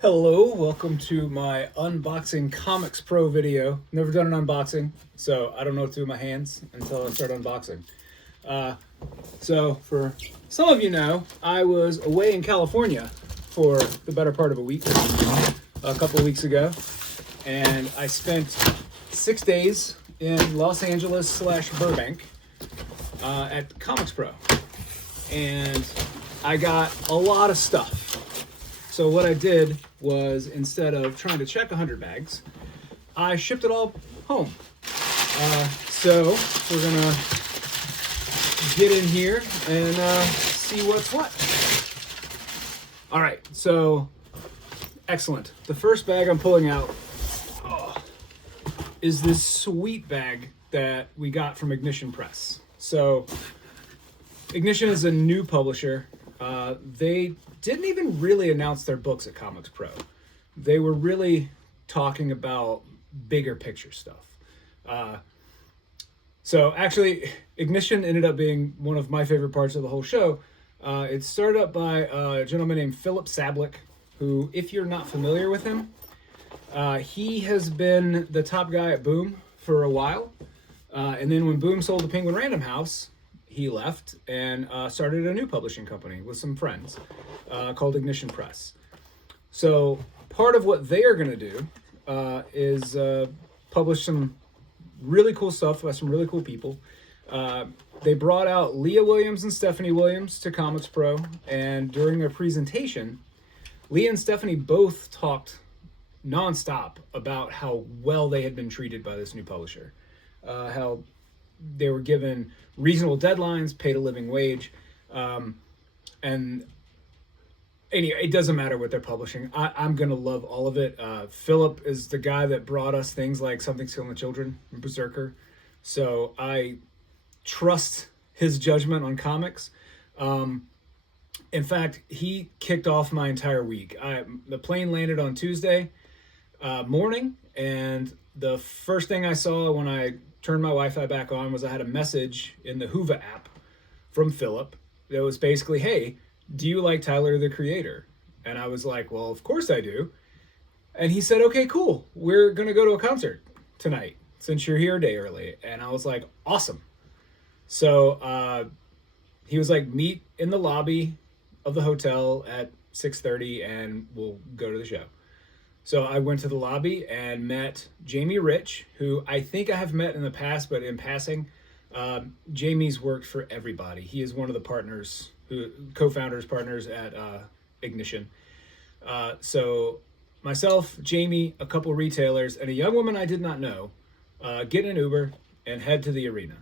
Hello, welcome to my unboxing ComicsPro video. Never done an unboxing, so I don't know what to do with my hands until I start unboxing. So, for some of you know, I was away in California for the better part of a week, a couple of weeks ago, and I spent 6 days in Los Angeles / Burbank at ComicsPro, and I got a lot of stuff. So what I did was, instead of trying to check 100 bags, I shipped it all home. So we're gonna get in here and see what's what. All right, so excellent. The first bag I'm pulling out is this sweet bag that we got from Ignition Press. So Ignition is a new publisher. They didn't even really announce their books at ComicsPro. They were really talking about bigger picture stuff. So actually, Ignition ended up being one of my favorite parts of the whole show. It started up by a gentleman named Philip Sablick, who, if you're not familiar with him, he has been the top guy at Boom for a while. And then when Boom sold the Penguin Random House, he left and started a new publishing company with some friends called Ignition Press. So part of what they are going to do is publish some really cool stuff by some really cool people. They brought out Leah Williams and Stephanie Williams to ComicsPro, and during their presentation, Leah and Stephanie both talked nonstop about how well they had been treated by this new publisher, how they were given reasonable deadlines, paid a living wage, and anyway, it doesn't matter what they're publishing. I'm going to love all of it. Philip is the guy that brought us things like Something's Killing the Children and Berserker, so I trust his judgment on comics. In fact, he kicked off my entire week. The plane landed on Tuesday morning, and the first thing I saw when I turned my Wi-Fi back on was I had a message in the Hoova app from Philip that was basically, hey, do you like Tyler, the Creator? And I was like, well, of course I do. And he said, okay, cool. We're going to go to a concert tonight since you're here a day early. And I was like, awesome. So he was like, meet in the lobby of the hotel at 6:30 and we'll go to the show. So I went to the lobby and met Jamie Rich, who I think I have met in the past, but in passing. Jamie's worked for everybody. He is one of the partners, co-founders, partners at Ignition. So myself, Jamie, a couple retailers, and a young woman I did not know get in an Uber and head to the arena.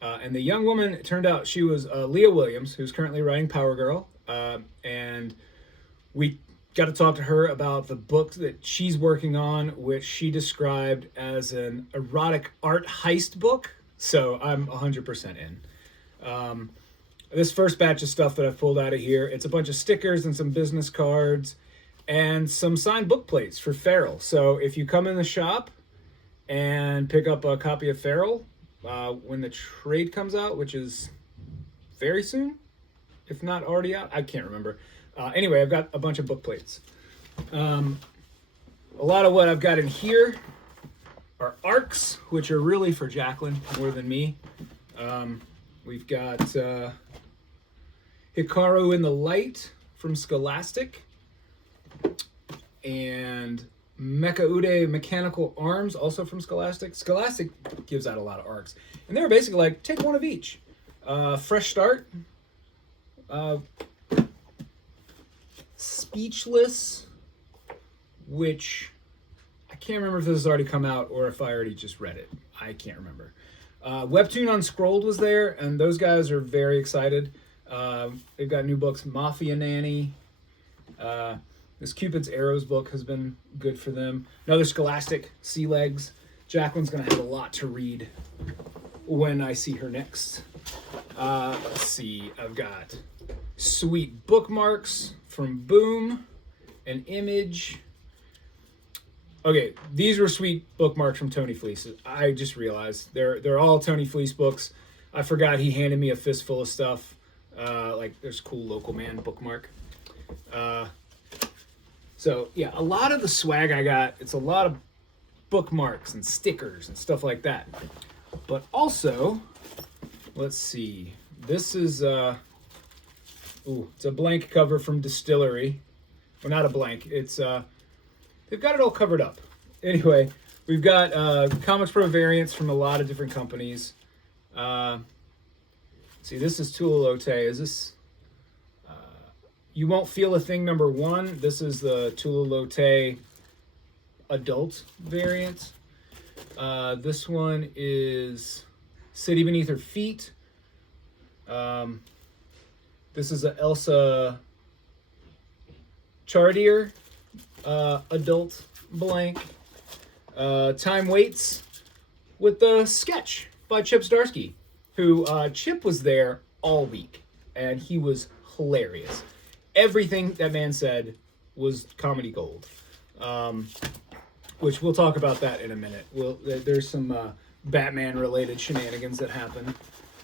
And the young woman, it turned out she was Leah Williams, who's currently writing Power Girl. And we got to talk to her about the book that she's working on, which she described as an erotic art heist book. So I'm 100% in. This first batch of stuff that I've pulled out of here, it's a bunch of stickers and some business cards and some signed book plates for Feral. So if you come in the shop and pick up a copy of Feral when the trade comes out, which is very soon, if not already out, I can't remember. Anyway, I've got a bunch of book plates. A lot of what I've got in here are arcs, which are really for Jacqueline more than me. We've got Hikaru in the Light from Scholastic, and Mecha Ude Mechanical Arms, also from Scholastic. Scholastic gives out a lot of arcs, and they were basically like, take one of each. Fresh Start, Speechless, which I can't remember if this has already come out or if I already just read it. I can't remember. Webtoon Unscrolled was there, and those guys are very excited. They've got new books, Mafia Nanny. This Cupid's Arrows book has been good for them. Another Scholastic, Sea Legs. Jacqueline's going to have a lot to read when I see her next. Let's see, I've got sweet bookmarks from Boom, an Image. Okay, these were sweet bookmarks from Tony Fleece. I just realized they're all Tony Fleece books. I forgot he handed me a fistful of stuff. Like there's cool Local Man bookmark. So yeah, a lot of the swag I got, it's a lot of bookmarks and stickers and stuff like that. But also, let's see. This is it's a blank cover from Distillery. Well, not a blank. It's they've got it all covered up. Anyway, we've got ComisPro variants from a lot of different companies. See, this is Tula Lotte. Is this? You Won't Feel a Thing #1. This is the Tula Lotte adult variant. This one is City Beneath Her Feet. This is a Elsa Chartier adult blank. Time Waits with the sketch by Chip Zdarsky, who Chip was there all week, and he was hilarious. Everything that man said was comedy gold, which we'll talk about that in a minute. There's some Batman-related shenanigans that happen.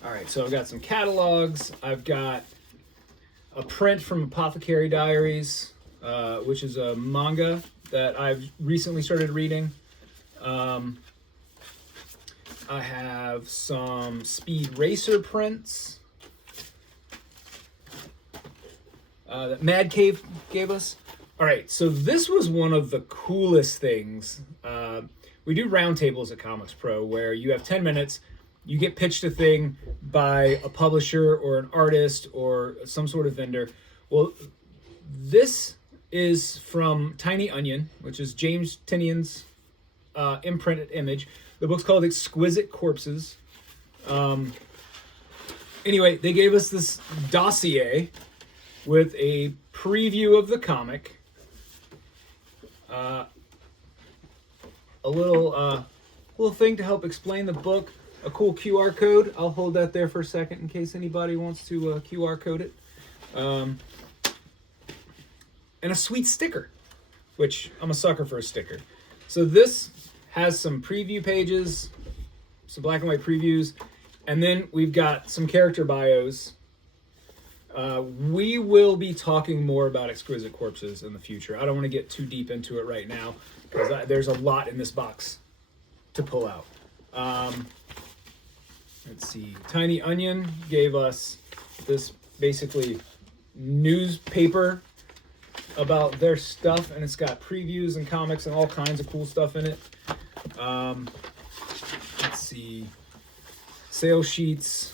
All right, so I've got some catalogs. I've got a print from Apothecary Diaries, which is a manga that I've recently started reading. I have some Speed Racer prints that Mad Cave gave us. All right, so this was one of the coolest things. We do roundtables at ComicsPro where you have 10 minutes, you get pitched a thing by a publisher or an artist or some sort of vendor. Well, this is from Tiny Onion, which is James Tynion's imprinted image. The book's called Exquisite Corpses. Anyway, they gave us this dossier with a preview of the comic, a little thing to help explain the book, a cool QR code. I'll hold that there for a second in case anybody wants to QR code it, and a sweet sticker, which I'm a sucker for a sticker. So this has some preview pages, some black and white previews, and then we've got some character bios. We will be talking more about Exquisite Corpses in the future. I don't want to get too deep into it right now because there's a lot in this box to pull out. Let's see. Tiny Onion gave us this basically newspaper about their stuff, and it's got previews and comics and all kinds of cool stuff in it. Let's see. Sales sheets.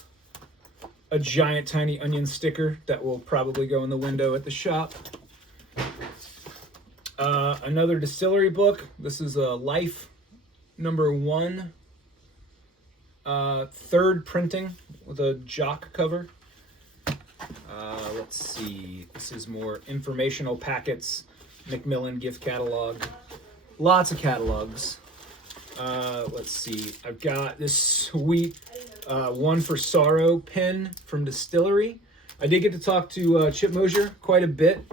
A giant Tiny Onion sticker that will probably go in the window at the shop. Another Distillery book. This is a Life #1. Third printing with a jock cover. Let's see. This is more informational packets. Macmillan gift catalog. Lots of catalogs. Let's see. I've got this sweet One for Sorrow pin from Distillery. I did get to talk to Chip Mosier quite a bit,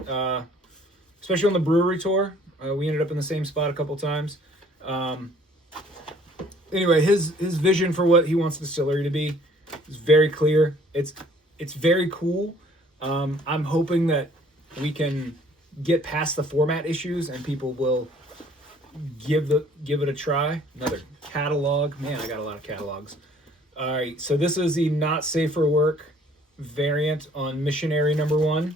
especially on the brewery tour. We ended up in the same spot a couple times. Anyway, his vision for what he wants Distillery to be is very clear. It's very cool. I'm hoping that we can get past the format issues and people will give it a try. Another catalog. Man, I got a lot of catalogs. All right, so this is the Not Safe for Work variant on Missionary #1.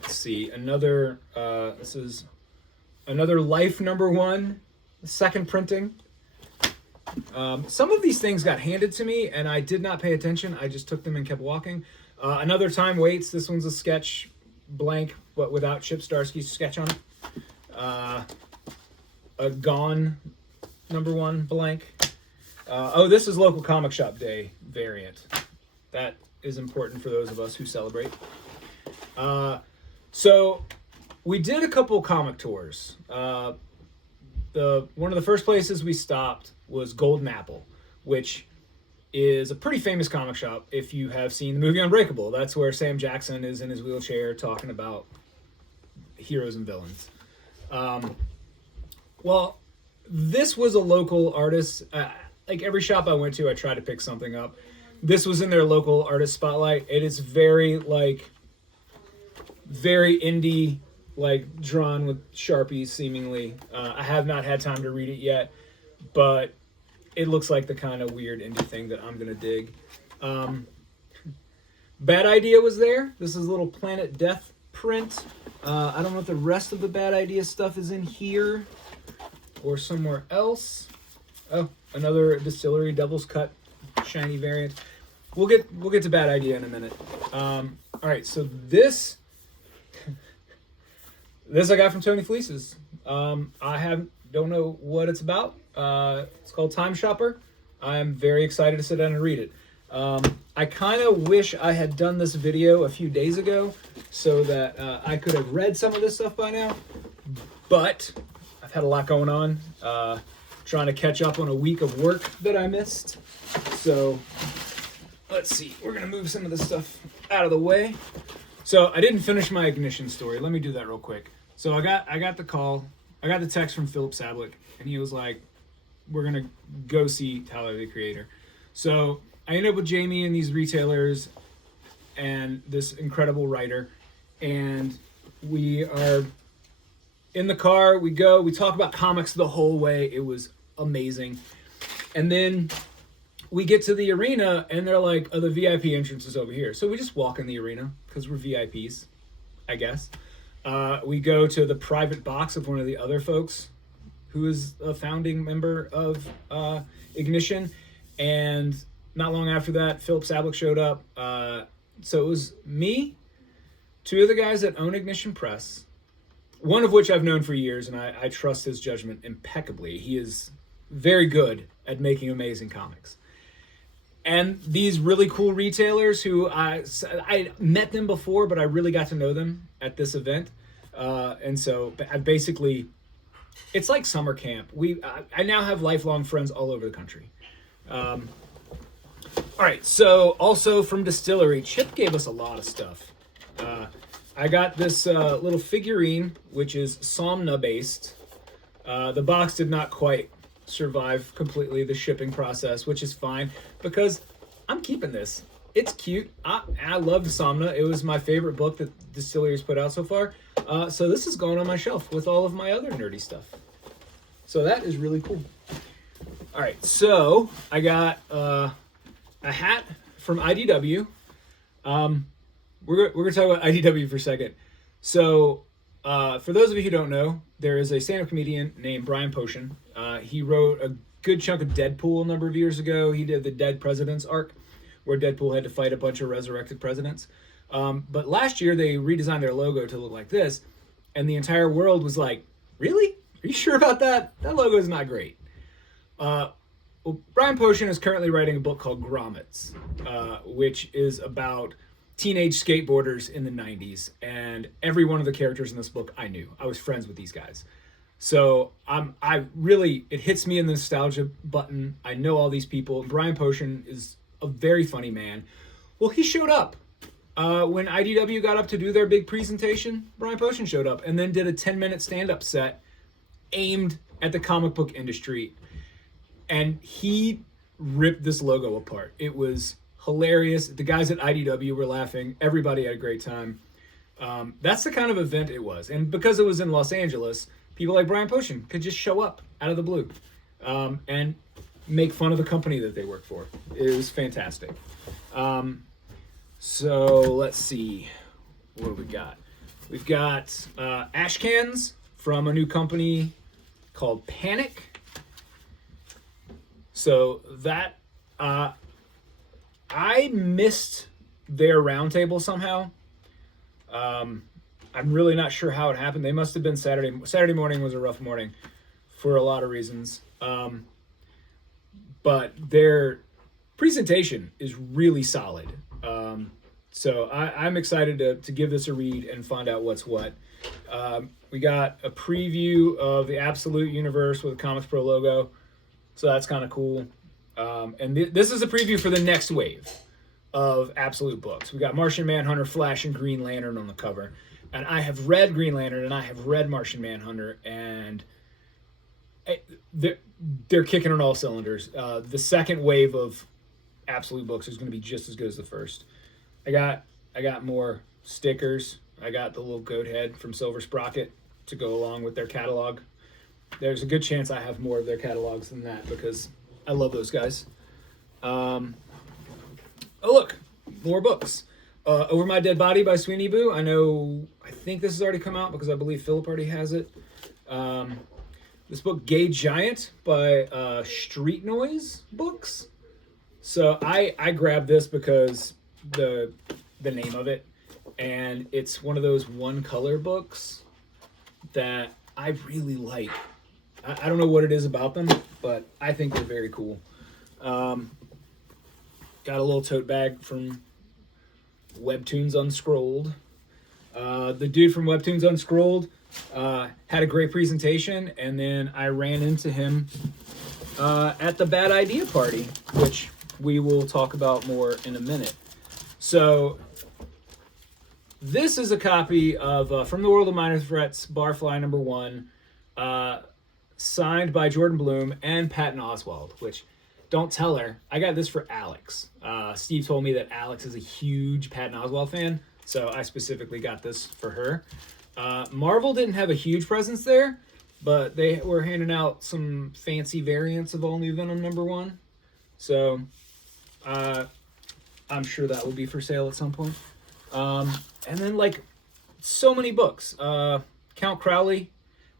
Let's see, another. This is another Life #1, second printing. Some of these things got handed to me, and I did not pay attention. I just took them and kept walking. Another Time Waits. This one's a sketch blank, but without Chip Zdarsky's sketch on it. A Gone #1 blank. This is Local Comic Shop Day variant. That is important for those of us who celebrate. So we did a couple comic tours. One of the first places we stopped was Golden Apple, which is a pretty famous comic shop if you have seen the movie Unbreakable. That's where Sam Jackson is in his wheelchair talking about heroes and villains. Well, this was a local artist. Like every shop I went to, I tried to pick something up. This was in their local artist spotlight. It is very very indie, like drawn with Sharpies seemingly. I have not had time to read it yet, but it looks like the kind of weird indie thing that I'm going to dig. Bad Idea was there. This is a little Planet Death print. I don't know if the rest of the Bad Idea stuff is in here or somewhere else. Oh, another Distillery Devil's Cut shiny variant. We'll get to Bad Idea in a minute. All right, so this I got from Tony Fleeces. Don't know what it's about. It's called Time Shopper. I'm very excited to sit down and read it. I kind of wish I had done this video a few days ago so that I could have read some of this stuff by now, but I've had a lot going on, trying to catch up on a week of work that I missed. So let's see, we're gonna move some of this stuff out of the way. So I didn't finish my Ignition story. Let me do that real quick. So I got the text from Philip Sablik, and he was like, we're gonna go see Tyler the Creator. So I ended up with Jamie and these retailers and this incredible writer, and we are in the car. We talk about comics the whole way. It was amazing. And then we get to the arena, and they're like, oh, the VIP entrance is over here. So we just walk in the arena because we're VIPs, I guess. We go to the private box of one of the other folks who is a founding member of Ignition, and not long after that, Philip Sablik showed up. So it was me, two of the guys that own Ignition Press, one of which I've known for years, and I trust his judgment impeccably. He is very good at making amazing comics. And these really cool retailers who I met them before, but I really got to know them at this event. And so I basically, it's like summer camp. I now have lifelong friends all over the country. All right, so also from Distillery, Chip gave us a lot of stuff. I got this little figurine, which is Somna based. The box did not quite survive completely the shipping process, which is fine because I'm keeping this. It's cute. I love Somna. It was my favorite book that Distillery has put out so far. So this is going on my shelf with all of my other nerdy stuff. So that is really cool. All right, so I got a hat from IDW. We're gonna talk about IDW for a second. So for those of you who don't know, there is a stand-up comedian named Brian Posehn. He wrote a good chunk of Deadpool a number of years ago. He did the Dead Presidents arc, where Deadpool had to fight a bunch of resurrected presidents. But last year they redesigned their logo to look like this, and the entire world was like, "Really? Are you sure about that? That logo is not great." Well, Brian Posehn is currently writing a book called Grommets, which is about teenage skateboarders in the 90s, and every one of the characters in this book I knew. I was friends with these guys. So it hits me in the nostalgia button. I know all these people. Brian Posehn is a very funny man. Well, he showed up. When IDW got up to do their big presentation, Brian Posehn showed up and then did a 10-minute stand-up set aimed at the comic book industry. And he ripped this logo apart. It was hilarious. The guys at IDW were laughing. Everybody had a great time. That's the kind of event it was. And because it was in Los Angeles, people like Brian Posehn could just show up out of the blue and make fun of the company that they work for. It was fantastic. So let's see. What do we got? We've got ash cans from a new company called Panic. So that I missed their roundtable somehow. I'm really not sure how it happened. They must have been Saturday. Saturday morning was a rough morning for a lot of reasons. But their presentation is really solid. So I'm excited to give this a read and find out what's what. We got a preview of the Absolute Universe with a ComisPro logo. So that's kind of cool. And this is a preview for the next wave of Absolute books. We got Martian Manhunter, Flash, and Green Lantern on the cover. And I have read Green Lantern and I have read Martian Manhunter, and they're kicking on all cylinders. The second wave of Absolute books is going to be just as good as the first. I got more stickers. I got the little goat head from Silver Sprocket to go along with their catalog. There's a good chance I have more of their catalogs than that because I love those guys. Oh, look, more books. Over My Dead Body by Sweeney Boo. I think this has already come out because I believe Philip already has it. This book, Gay Giant by Street Noise Books. So I grabbed this because the name of it, and it's one of those one color books that I really like. I don't know what it is about them, but I think they're very cool. Got a little tote bag from Webtoons Unscrolled. The dude from Webtoons Unscrolled had a great presentation, and then I ran into him at the Bad Idea Party, which we will talk about more in a minute. So this is a copy of From the World of Minor Threats, Barfly #1, signed by Jordan Bloom and Patton Oswalt, which, don't tell her, I got this for Alex. Steve told me that Alex is a huge Patton Oswalt fan, so I specifically got this for her. Marvel didn't have a huge presence there, but they were handing out some fancy variants of All New Venom #1. So I'm sure that will be for sale at some point. And then, like, so many books. Count Crowley,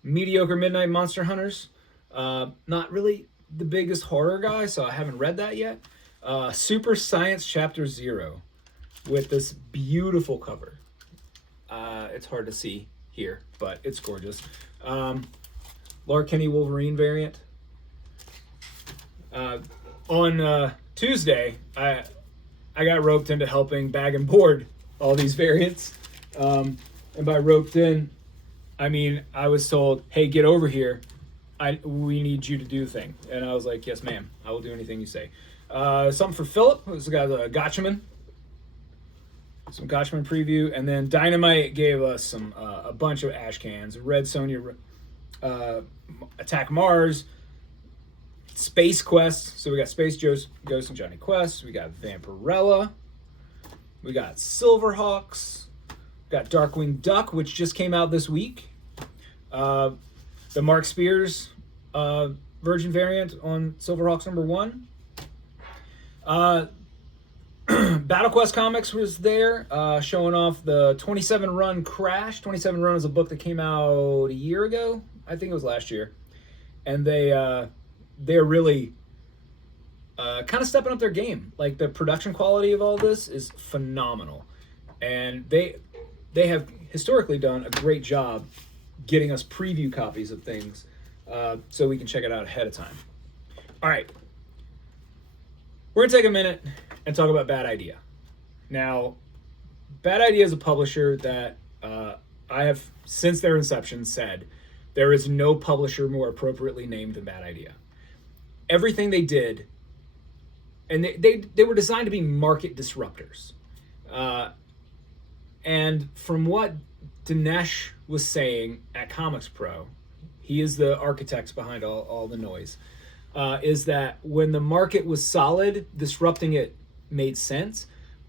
Mediocre Midnight Monster Hunters. Not really the biggest horror guy, so I haven't read that yet. Super Science Chapter 0 with this beautiful cover. It's hard to see here, but it's gorgeous. Laura Kenny Wolverine variant. On Tuesday, I got roped into helping bag and board all these variants. And by roped in, I mean, I was told, hey, get over here. We need you to do the thing. And I was like, yes, ma'am. I will do anything you say. Something for Philip. This guy's a Gotchaman. Some Gotchaman preview. And then Dynamite gave us a bunch of ash cans. Red Sonja, Attack Mars, Space Quest. So we got Space Ghost and Johnny Quest. We got Vampirella. We got Silverhawks. We got Darkwing Duck, which just came out this week. The Mark Spears Virgin variant on Silverhawks #1. Battle Quest Comics was there, showing off the 27 Run Crash. 27 Run is a book that came out a year ago. I think it was last year. And they're really kind of stepping up their game. Like, the production quality of all this is phenomenal. And they have historically done a great job getting us preview copies of things so we can check it out ahead of time. All right. We're going to take a minute and talk about Bad Idea. Now, Bad Idea is a publisher that I have, since their inception, said there is no publisher more appropriately named than Bad Idea. Everything they did, and they were designed to be market disruptors. And from what Dinesh was saying at ComicsPro, he is the architect behind all the noise, is that when the market was solid, disrupting it made sense.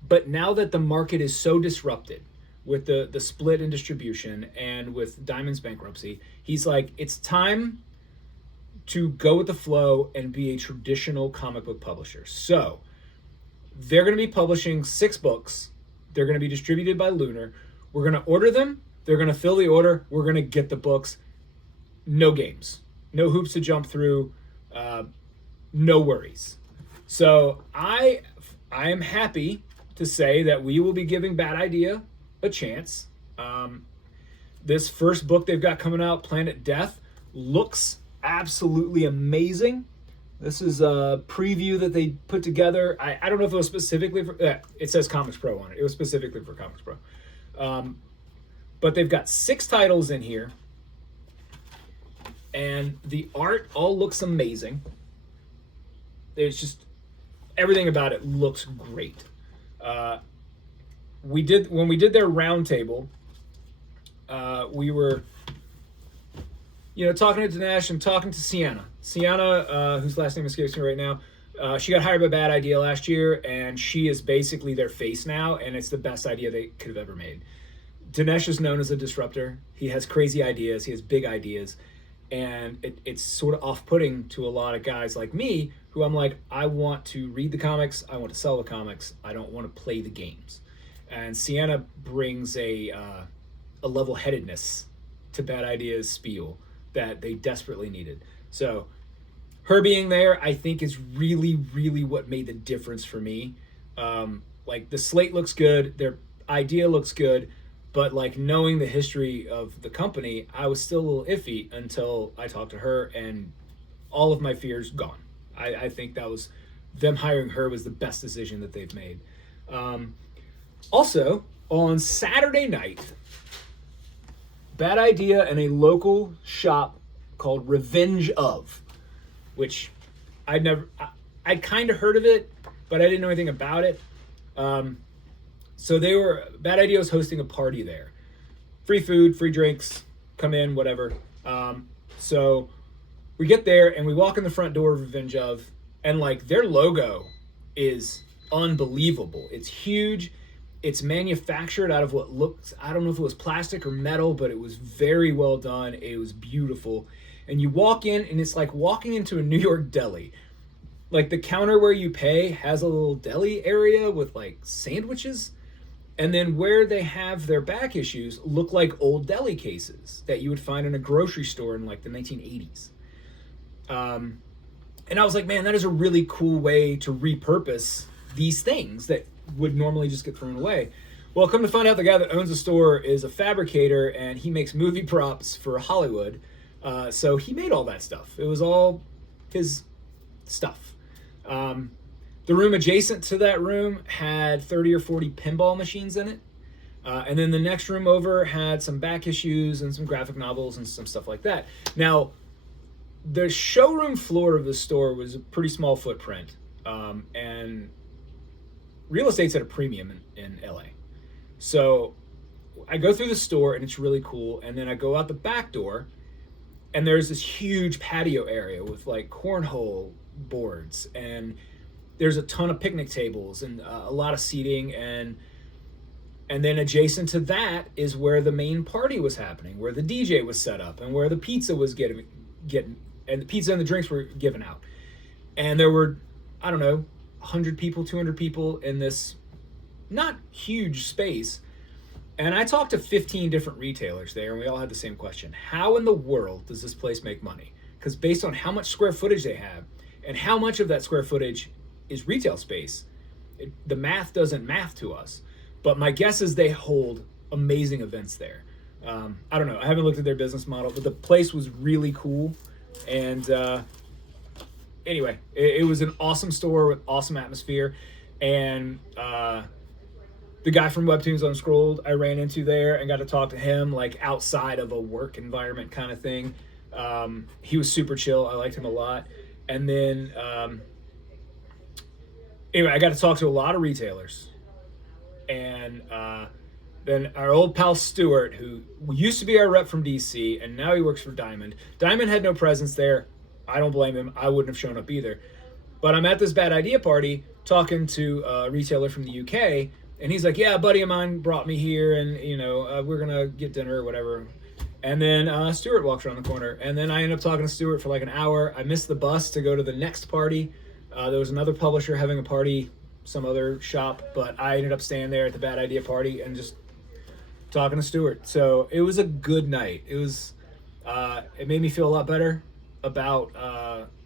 But now that the market is so disrupted with the split in distribution and with Diamond's bankruptcy, he's like, it's time to go with the flow and be a traditional comic book publisher. So they're going to be publishing 6 books. They're going to be distributed by Lunar. We're going to order them. They're going to fill the order. We're going to get the books. No games. No hoops to jump through. No worries. So I am happy to say that we will be giving Bad Idea a chance. This first book they've got coming out, Planet Death, looks absolutely amazing. This is a preview that they put together. I don't know if it was specifically for... it says ComicsPro on it. It was specifically for ComicsPro. But they've got 6 titles in here. And the art all looks amazing. It's just... everything about it looks great. When we did their roundtable, we were... talking to Dinesh and talking to Sienna. Sienna, whose last name escapes me right now, she got hired by Bad Idea last year, and she is basically their face now, and it's the best idea they could have ever made. Dinesh is known as a disruptor. He has crazy ideas. He has big ideas. And it's sort of off-putting to a lot of guys like me who I'm like, I want to read the comics. I want to sell the comics. I don't want to play the games. And Sienna brings a level-headedness to Bad Ideas spiel that they desperately needed. So her being there, I think, is really, really what made the difference for me. Like, the slate looks good. Their idea looks good. But, like, knowing the history of the company, I was still a little iffy until I talked to her, and all of my fears gone. I think that was, them hiring her was the best decision that they've made. Also, on Saturday night, Bad Idea and a local shop called Revenge Of, which I'd kind of heard of it, but I didn't know anything about it. So Bad Idea was hosting a party there. Free food, free drinks, come in, whatever. So we get there and we walk in the front door of Revenge Of, and like, their logo is unbelievable. It's huge. It's manufactured out of what looks, I don't know if it was plastic or metal, but it was very well done. It was beautiful. And you walk in and it's like walking into a New York deli. Like, the counter where you pay has a little deli area with like sandwiches. And then where they have their back issues look like old deli cases that you would find in a grocery store in like the 1980s. And I was like, man, that is a really cool way to repurpose these things that would normally just get thrown away. Well, come to find out, the guy that owns the store is a fabricator, and he makes movie props for Hollywood. So he made all that stuff. It was all his stuff. The room adjacent to that room had 30 or 40 pinball machines in it. And then the next room over had some back issues and some graphic novels and some stuff like that. Now, the showroom floor of the store was a pretty small footprint. And real estate's at a premium in LA. So I go through the store and it's really cool. And then I go out the back door and there's this huge patio area with like cornhole boards, and there's a ton of picnic tables and a lot of seating, and then adjacent to that is where the main party was happening, where the DJ was set up and where the pizza was getting and the pizza and the drinks were given out. And there were, I don't know, 100 people, 200 people in this not huge space. And I talked to 15 different retailers there, and we all had the same question. How in the world does this place make money? Because based on how much square footage they have and how much of that square footage is retail space, the math doesn't math to us. But my guess is they hold amazing events there. I don't know. I haven't looked at their business model, but the place was really cool. And anyway, it was an awesome store with awesome atmosphere. And the guy from Webtoons Unscrolled I ran into there and got to talk to him like outside of a work environment kind of thing. He was super chill. I liked him a lot. And then anyway, I got to talk to a lot of retailers. And then our old pal Stuart, who used to be our rep from DC, and now he works for Diamond. Diamond had no presence there. I don't blame him. I wouldn't have shown up either. But I'm at this Bad Idea party talking to a retailer from the UK, and he's like, yeah, a buddy of mine brought me here, and, you know, we're going to get dinner or whatever. And then Stuart walks around the corner, and then I end up talking to Stuart for like an hour. I missed the bus to go to the next party. There was another publisher having a party, some other shop, but I ended up staying there at the Bad Idea party and just talking to Stuart. So it was a good night. It was, it made me feel a lot better about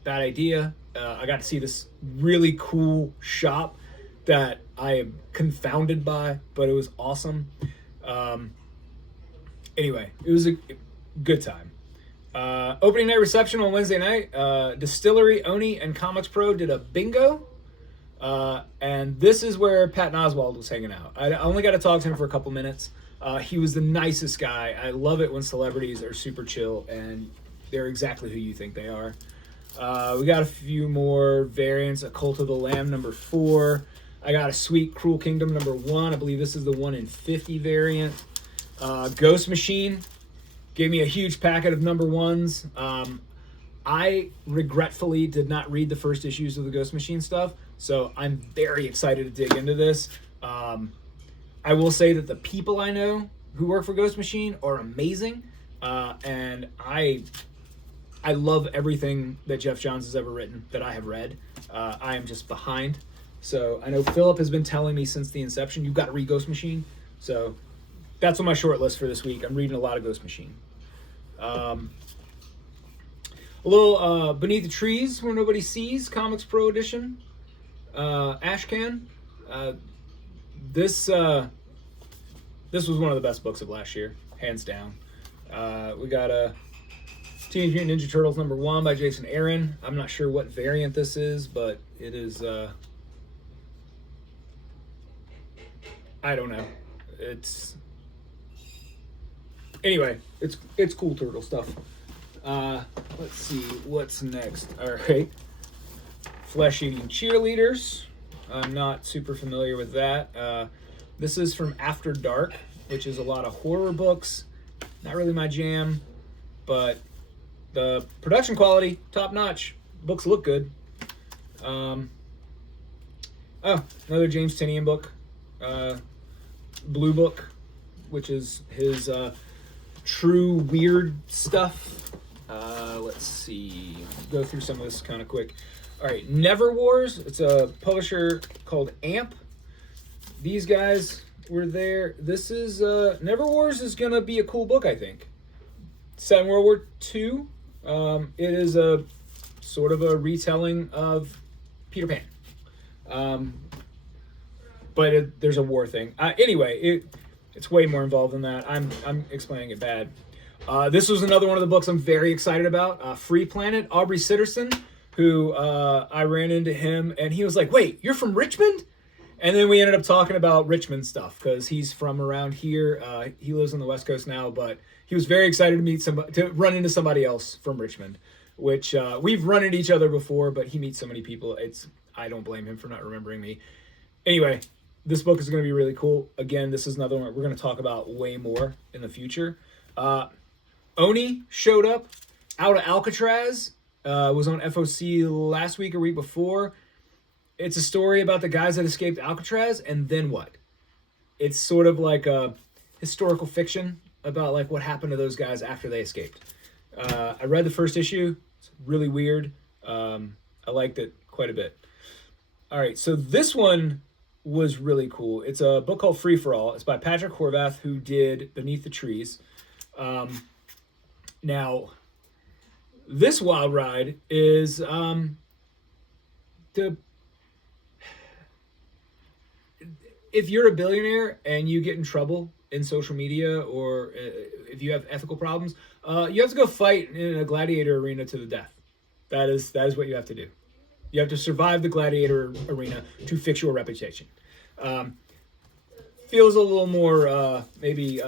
Bad Idea. I got to see this really cool shop that I am confounded by, but it was awesome. Anyway, it was a good time. Opening night reception on Wednesday night, Distillery, Oni, and ComicsPro did a bingo. And this is where Patton Oswalt was hanging out. I only got to talk to him for a couple minutes. He was the nicest guy. I love it when celebrities are super chill and they're exactly who you think they are. We got a few more variants. A Cult of the Lamb #4. I got a Sweet Cruel Kingdom #1. I believe this is the 1 in 50 variant. Ghost Machine gave me a huge packet of #1s. I regretfully did not read the first issues of the Ghost Machine stuff, so I'm very excited to dig into this. I will say that the people I know who work for Ghost Machine are amazing, and I love everything that Jeff Johns has ever written that I have read. I am just behind. So I know Philip has been telling me since the inception, you've got to read Ghost Machine. So that's on my short list for this week. I'm reading a lot of Ghost Machine. A little Beneath the Trees Where Nobody Sees, ComicsPro edition. Ashcan. This was one of the best books of last year, hands down. We got a Teenage Mutant Ninja Turtles #1 by Jason Aaron. I'm not sure what variant this is, but it is. I don't know. Anyway, it's cool turtle stuff. Let's see what's next. All right, Flesh Eating Cheerleaders. I'm not super familiar with that. This is from After Dark, which is a lot of horror books. Not really my jam, but the production quality, top notch. Books look good. Oh, another James Tynion book. Blue Book, which is his true weird stuff. Let's see. Go through some of this kind of quick. All right, Never Wars. It's a publisher called AMP. These guys were there. This is Never Wars is gonna be a cool book, I think. Set in World War II. It is a sort of a retelling of Peter Pan. But there's a war thing. Anyway, it's way more involved than that. I'm explaining it bad. This was another one of the books I'm very excited about. Free Planet, Aubrey Sitterson, who I ran into him, and he was like, "Wait, you're from Richmond?" And then we ended up talking about Richmond stuff because he's from around here. He lives on the West Coast now, but he was very excited to run into somebody else from Richmond, which we've run into each other before. But he meets so many people. I don't blame him for not remembering me. Anyway, this book is going to be really cool. Again, this is another one we're going to talk about way more in the future. Oni showed up out of Alcatraz. Was on FOC last week or week before. It's a story about the guys that escaped Alcatraz, and then what? It's sort of like a historical fiction about like what happened to those guys after they escaped. I read the first issue. It's really weird. I liked it quite a bit. All right, so this one was really cool. It's a book called Free for All. It's by Patrick Horvath, who did Beneath the Trees. Now, this wild ride is if you're a billionaire and you get in trouble in social media, or if you have ethical problems, you have to go fight in a gladiator arena to the death. That is what you have to do. You have to survive the gladiator arena to fix your reputation. Feels a little more maybe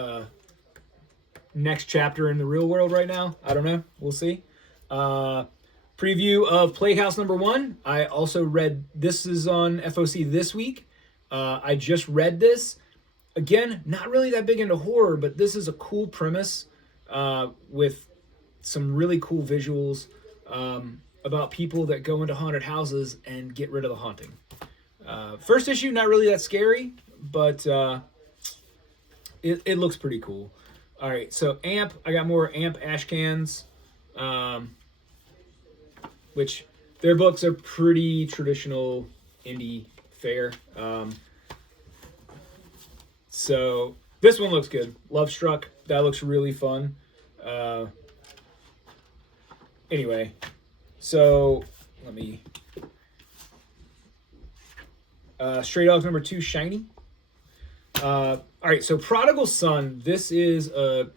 next chapter in the real world right now. I don't know. We'll see. Preview of Plague House #1. I also read, this is on FOC this week. I just read this. Again, not really that big into horror, but this is a cool premise with some really cool visuals about people that go into haunted houses and get rid of the haunting. First issue, not really that scary, but it looks pretty cool. All right, so AMP. I got more AMP Ashcans, which their books are pretty traditional indie fare. So this one looks good. Love Struck. That looks really fun. Anyway, so let me... Stray Dogs #2, Shiny. All right, so Prodigal Son. This is a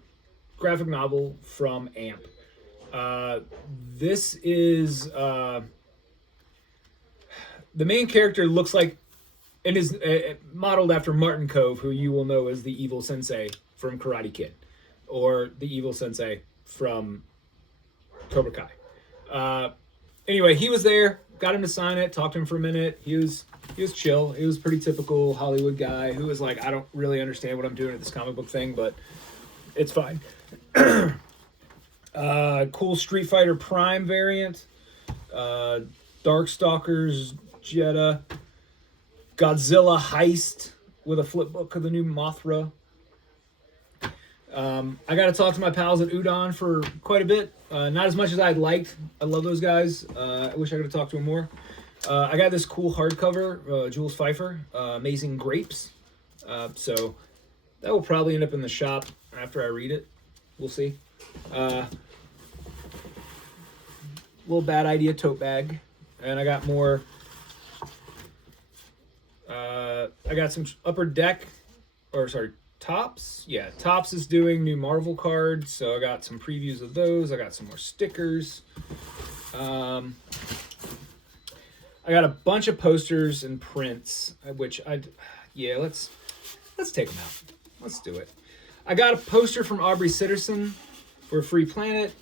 graphic novel from AMP. This is the main character looks like, and is modeled after Martin Kove, who you will know as the evil sensei from Karate Kid, or the evil sensei from Cobra Kai. Anyway, he was there, got him to sign it, talked to him for a minute. He was chill. He was pretty typical Hollywood guy who was like, I don't really understand what I'm doing at this comic book thing, but it's fine. Cool Street Fighter Prime variant. Darkstalkers Jetta. Godzilla Heist with a flip book of the new Mothra. I got to talk to my pals at Udon for quite a bit. Not as much as I'd liked. I love those guys. I wish I could have talked to them more. I got this cool hardcover, Jules Pfeiffer, Amazing Grapes. So that will probably end up in the shop after I read it. We'll see. Little Bad Idea tote bag. And I got more. I got some Upper Deck, Topps. Yeah, Topps is doing new Marvel cards, so I got some previews of those. I got some more stickers. I got a bunch of posters and prints, let's take them out. Let's do it. I got a poster from Aubrey Sitterson for Free Planet,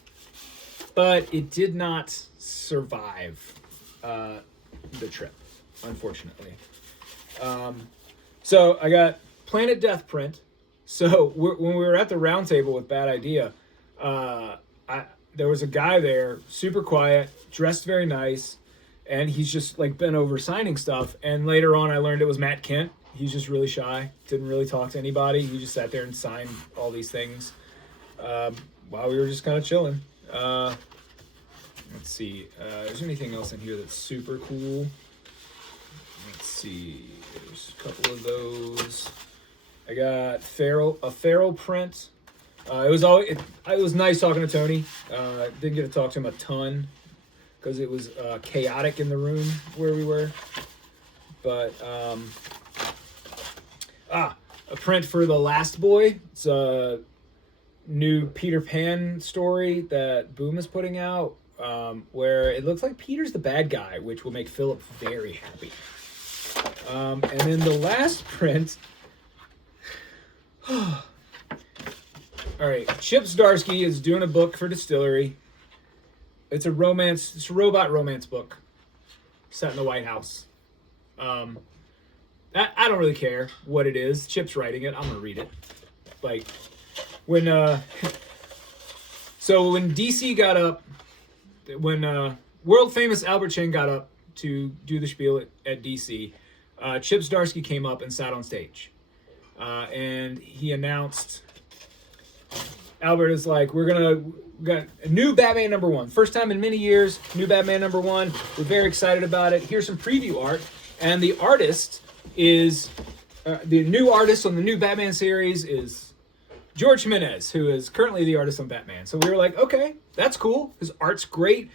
but it did not survive the trip, unfortunately. So I got Planet Death print. So when we were at the round table with Bad Idea, there was a guy there, super quiet, dressed very nice, and he's just like been over signing stuff. And later on, I learned it was Matt Kent. He's just really shy, didn't really talk to anybody. He just sat there and signed all these things while we were just kind of chilling. Let's see, is there anything else in here that's super cool? Let's see, there's a couple of those. I got a Feral print. It was nice talking to Tony. Didn't get to talk to him a ton because it was chaotic in the room where we were. But a print for The Last Boy. It's a new Peter Pan story that Boom is putting out, where it looks like Peter's the bad guy, which will make Philip very happy. And then the last print. All right, Chip Zdarsky is doing a book for Distillery. It's a robot romance book set in the White House. I don't really care what it is. Chip's writing it. I'm gonna read it. Like when DC got up, when world famous Albert Cheng got up to do the spiel at DC, Chip Zdarsky came up and sat on stage. And he announced, Albert is like, we got a new Batman #1. First time in many years, new Batman #1. We're very excited about it. Here's some preview art. And the artist is, the new artist on the new Batman series is George Jimenez, who is currently the artist on Batman. So we were like, okay, that's cool. His art's great.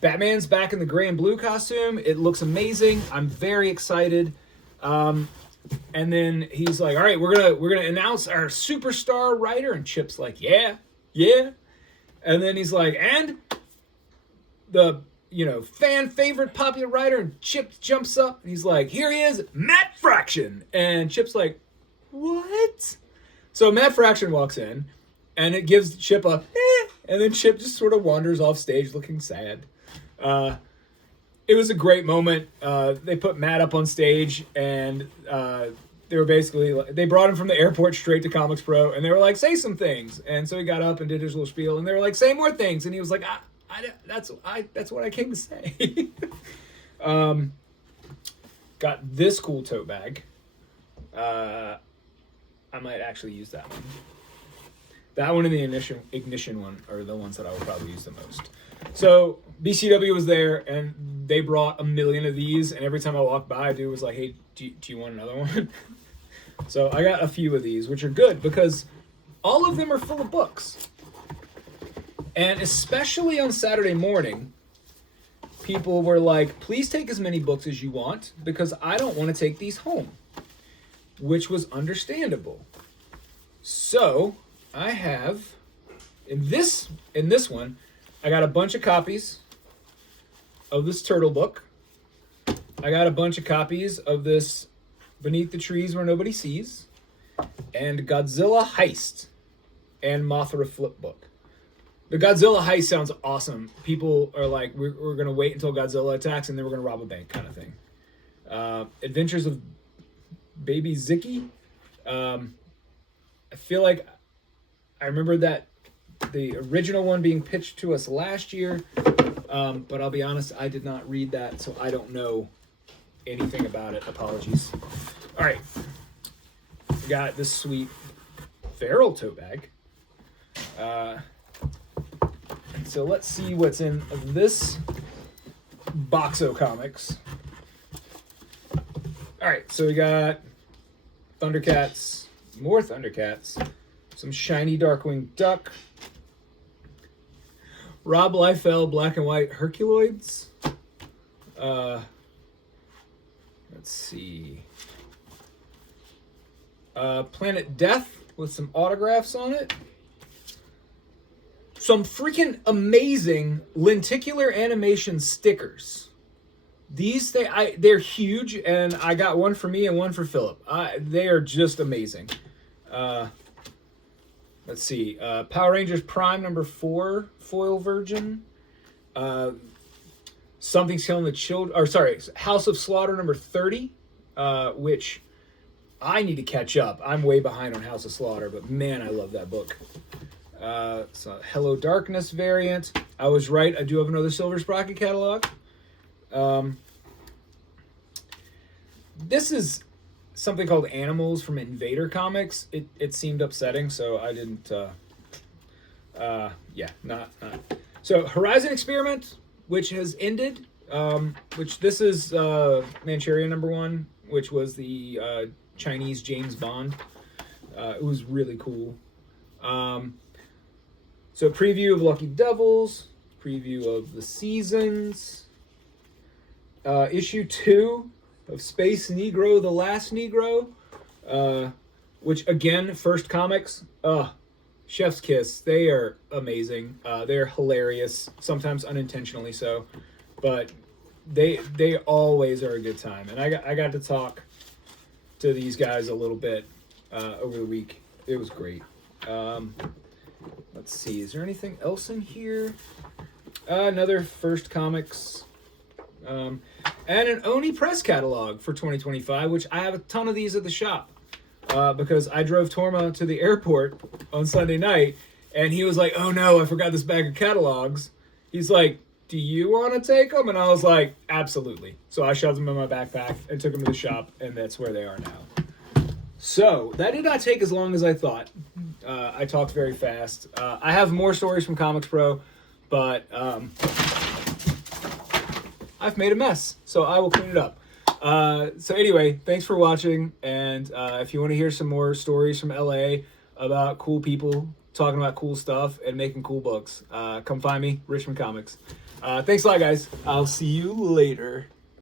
Batman's back in the gray and blue costume. It looks amazing. I'm very excited. And then he's like, all right, we're gonna announce our superstar writer. And Chip's like, yeah. And then he's like, and the fan favorite popular writer. And Chip jumps up and he's like, here he is, Matt Fraction. And Chip's like, what? So Matt Fraction walks in, and it gives Chip a and then Chip just sort of wanders off stage looking sad. It was a great moment. They put Matt up on stage, and they were they brought him from the airport straight to ComicsPro, and they were like, say some things. And so he got up and did his little spiel, and they were like, say more things. And he was like, that's what I came to say. Got this cool tote bag. I might actually use that one. That one and the ignition one are the ones that I will probably use the most. So BCW was there, and they brought a million of these, and every time I walked by, a dude was like, hey, do you want another one? So I got a few of these, which are good because all of them are full of books. And especially on Saturday morning, people were like, please take as many books as you want because I don't want to take these home, which was understandable. So I have, in this one, I got a bunch of copies of this Turtle book. I got a bunch of copies of this Beneath the Trees Where Nobody Sees, and Godzilla Heist and Mothra Flip book. The Godzilla Heist sounds awesome. People are like, we're going to wait until Godzilla attacks and then we're going to rob a bank kind of thing. Adventures of Baby Ziki. I feel like I remember that the original one being pitched to us last year, but I'll be honest, I did not read that, so I don't know anything about it. Apologies. All right. We got this sweet Feral tote bag. So let's see what's in this Boxo Comics. All right, so we got Thundercats, more Thundercats, some shiny Darkwing Duck, Rob Liefeld Black and White Herculoids. Let's see. Planet Death with some autographs on it. Some freaking amazing lenticular animation stickers. These they're huge, and I got one for me and one for Philip. They are just amazing. Let's see. Power Rangers Prime number 4 foil version. Something's Killing the Children. Or sorry, House of Slaughter number 30, which I need to catch up. I'm way behind on House of Slaughter, but man, I love that book. So Hello Darkness variant. I was right. I do have another Silver Sprocket catalog. This is something called Animals from Invader Comics. It seemed upsetting, so I didn't. Not. So Horizon Experiment, which has ended. Which this is Manchuria number 1, which was the Chinese James Bond. It was really cool. So preview of Lucky Devils, preview of the seasons, issue 2 of Space Negro, The Last Negro, which again, First Comics, chef's kiss. They are amazing. They're hilarious, sometimes unintentionally so, but they always are a good time. And I got to talk to these guys a little bit over the week. It was great. Let's see, is there anything else in here? Another First Comics. And an Oni Press catalog for 2025, which I have a ton of these at the shop. Because I drove Torma to the airport on Sunday night, and he was like, oh no, I forgot this bag of catalogs. He's like, do you want to take them? And I was like, absolutely. So I shoved them in my backpack and took them to the shop, and that's where they are now. So, that did not take as long as I thought. I talked very fast. I have more stories from ComicsPro, but I've made a mess, so I will clean it up. So anyway, thanks for watching, and if you want to hear some more stories from LA about cool people talking about cool stuff and making cool books, come find me, Richmond Comics. Thanks a lot, guys. I'll see you later.